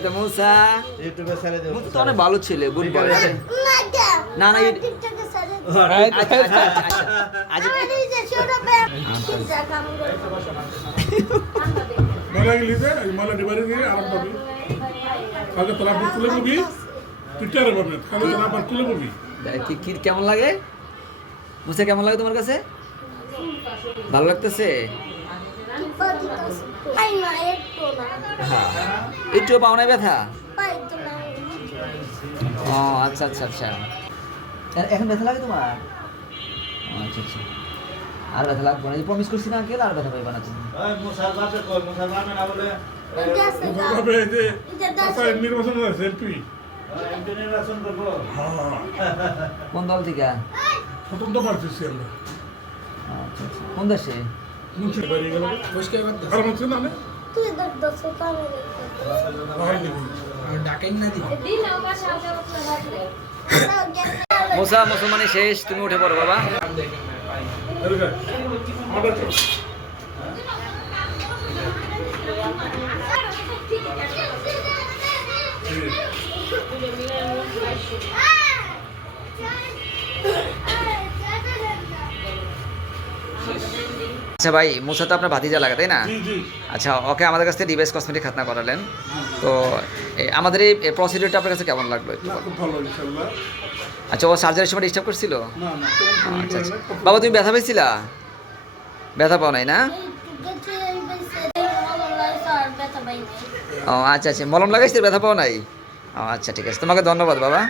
এটা মুসা। মুসা অনেক ভালো ছেলে গুড বয় না না কেমন লাগে? মুসা কেমন লাগে তোমার কাছে? ভালো লাগতেছে? হ্যাঁ। একটু পাও না ব্যথা? ও আচ্ছা আচ্ছা আচ্ছা। এখন ব্যথা লাগে তোমার? আচ্ছা আচ্ছা। আর ব্যথা লাগবে না। প্রমিস করছি না আর ব্যথা পাইবা না তুমি। হ্যাঁ কোন দল থেকে? স্বতন্ত্র পারতেছি আমরা আচ্ছা আচ্ছা। কোন দেশে? মুন্সি বাড়ি গেল। আর হচ্ছে না না তুই দেখ দশ কামে হয় নাকি মোসা মুসলমানি শেষ তুমি উঠে পড়ো বাবা। এদিকে অর্ডার আচ্ছা ভাই মুসা তো আপনার ভাতিজা লাগে তাই না? আচ্ছা ওকে আমাদের কাছ থেকে ডিভাইস কসমেটিক খাতনা করালেন। তো আমাদের এই প্রসিডিউরটা আপনার কাছে কেমন লাগল একটু আচ্ছা ও সার্জারির সময় ডিস্টার্ব করছিল? আচ্ছা আচ্ছা। বাবা তুমি ব্যথা পেয়েছিলা ব্যথা পাও নাই না? ও আচ্ছা আচ্ছা। মলম লাগাইছিলে ব্যথা পাও নাই? ও আচ্ছা ঠিক আছে। তোমাকে ধন্যবাদ বাবা।